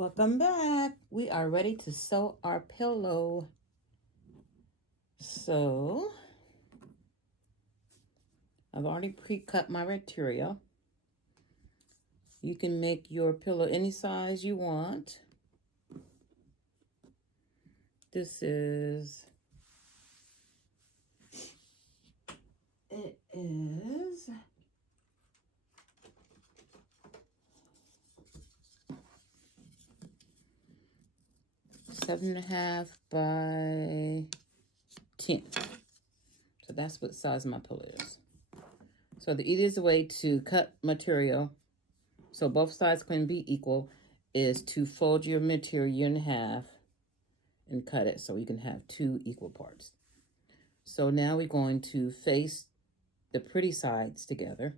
Welcome back. We are ready to sew our pillow. So, I've already pre-cut my material. You can make your pillow any size you want. It is 7.5 by 10. So that's what size my pillow is. So the easiest way to cut material so both sides can be equal is to fold your material in half and cut it so you can have two equal parts. So now we're going to face the pretty sides together.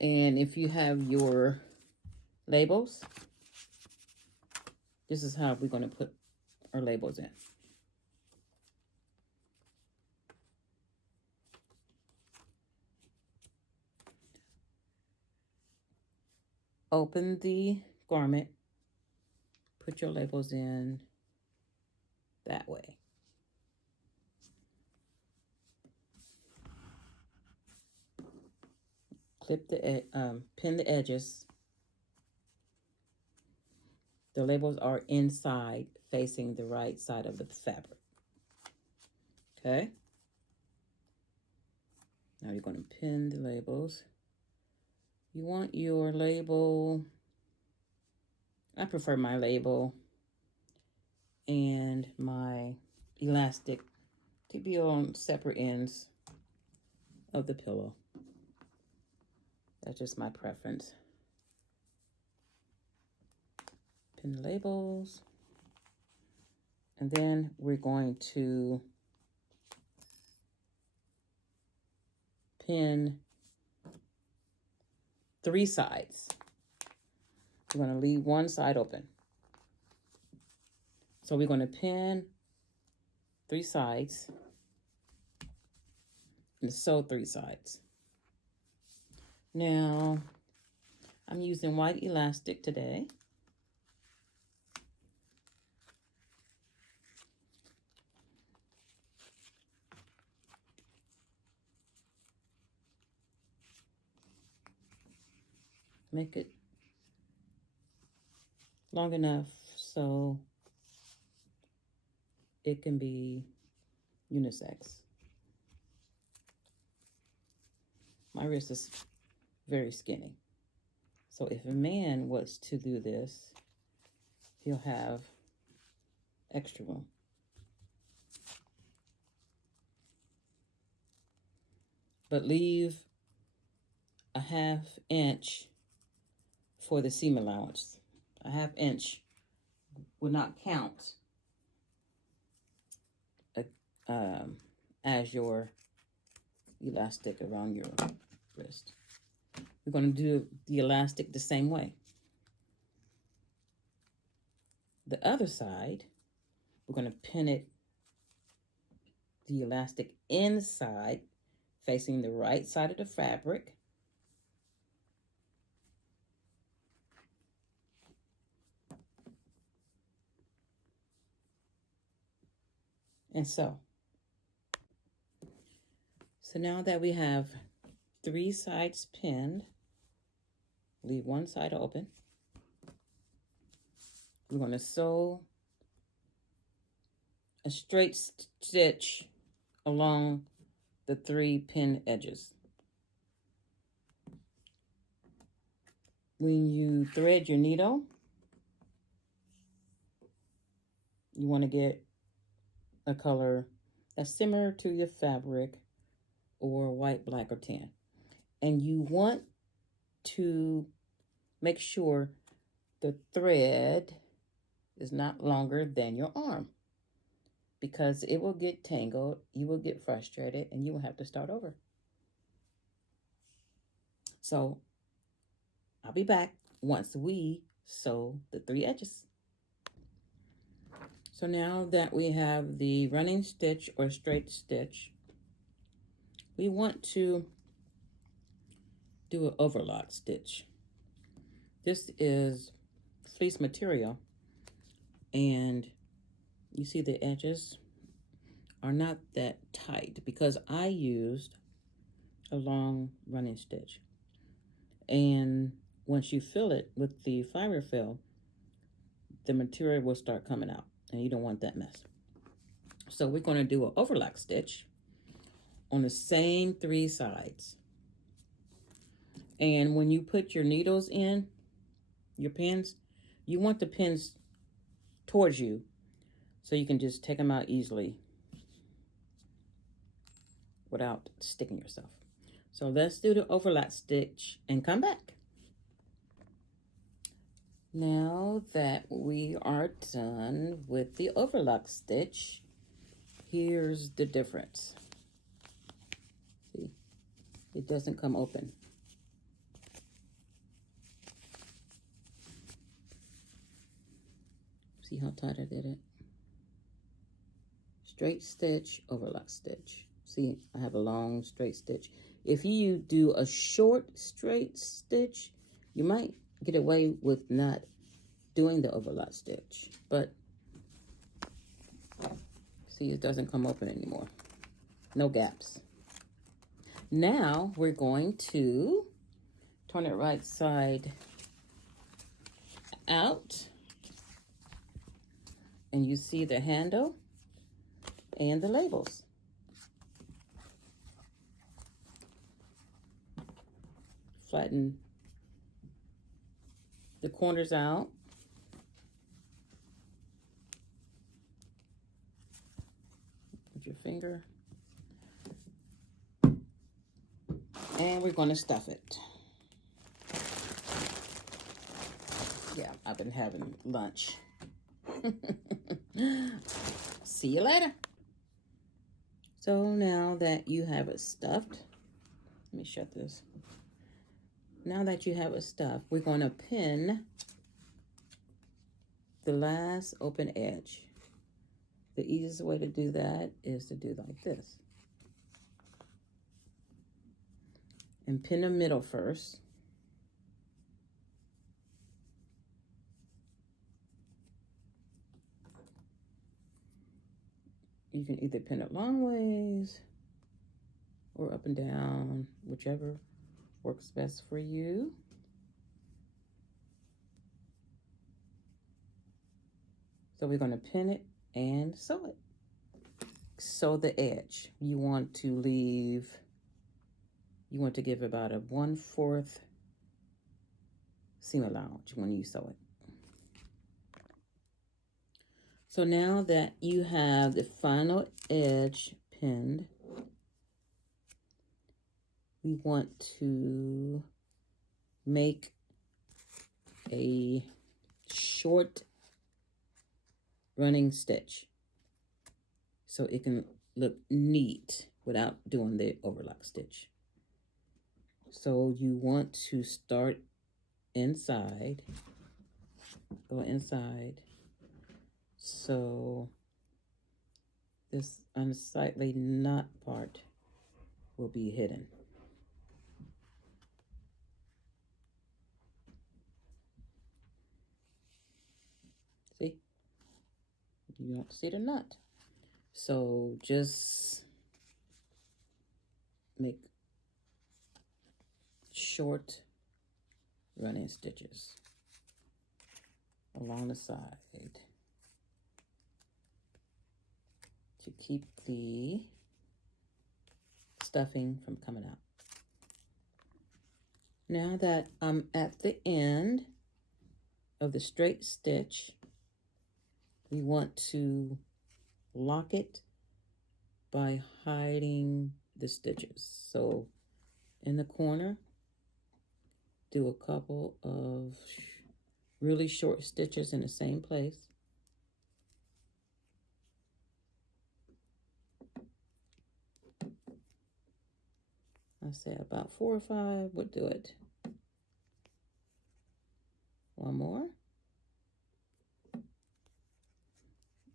And if you have your labels, this is how we're going to put our labels in. Open the garment, put your labels in that way. Clip the pin the edges. The labels are inside, facing the right side of the fabric. Okay. Now you're going to pin the labels. You want your label, I prefer my label and my elastic to be on separate ends of the pillow. That's just my preference. Pin the labels. And then we're going to pin 3 sides. We're going to leave one side open. So we're going to pin 3 sides and sew 3 sides. Now, I'm using white elastic today. Make it long enough so it can be unisex. My wrist is very skinny. So if a man was to do this, he'll have extra room. But leave a 1/2 inch for the seam allowance. A 1/2 inch would not count as your elastic around your wrist. We're going to do the elastic the same way. The other side, we're going to pin it, the elastic inside, facing the right side of the fabric. And sew. So now that we have 3 sides pinned, leave one side open. We're going to sew a straight stitch along the 3 pinned edges. When you thread your needle, you want to get a color that's similar to your fabric, or white, black, or tan. And you want to make sure the thread is not longer than your arm, because it will get tangled, you will get frustrated, and you will have to start over. So I'll be back once we sew the 3 edges. So now that we have the running stitch or straight stitch, we want to do an overlock stitch. This is fleece material, and you see the edges are not that tight because I used a long running stitch. And once you fill it with the fiber fill, the material will start coming out, and you don't want that mess. So we're going to do an overlock stitch on the same 3 sides. And when you put your needles in, your pins, you want the pins towards you so you can just take them out easily without sticking yourself. So let's do the overlap stitch and come back. Now that we are done with the overlock stitch, here's the difference. See, it doesn't come open. See how tight I did it? Straight stitch, overlock stitch. See, I have a long straight stitch. If you do a short straight stitch, you might get away with not doing the overlock stitch. But see, it doesn't come open anymore. No gaps. Now we're going to turn it right side out. And you see the handle and the labels. Flatten the corners out. With your finger. And we're going to stuff it. Yeah, I've been having lunch. See you later. So now that you have it stuffed, let me shut this. Now that you have it stuffed, we're going to pin the last open edge. The easiest way to do that is to do like this. And pin the middle first. You can either pin it long ways or up and down, whichever works best for you. So we're going to pin it and sew it. Sew the edge. You want to give about a 1/4 seam allowance when you sew it. So now that you have the final edge pinned, we want to make a short running stitch so it can look neat without doing the overlock stitch. So you want to start inside, go inside. So this unsightly knot part will be hidden. See? You don't see the knot. So just make short running stitches along the side to keep the stuffing from coming out. Now that I'm at the end of the straight stitch, we want to lock it by hiding the stitches. So in the corner, do a couple of really short stitches in the same place. I say about 4 or 5 would do it. One more.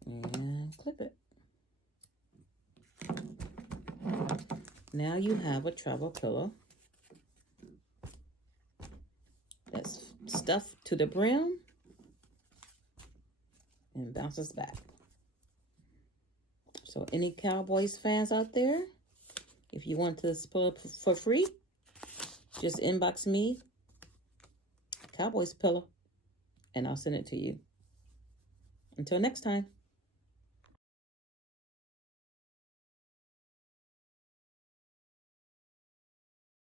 And clip it. Now you have a travel pillow. stuff to the brim and bounces back. So any Cowboys fans out there, if you want this pillow for free, just inbox me, Cowboys Pillow, and I'll send it to you. Until next time.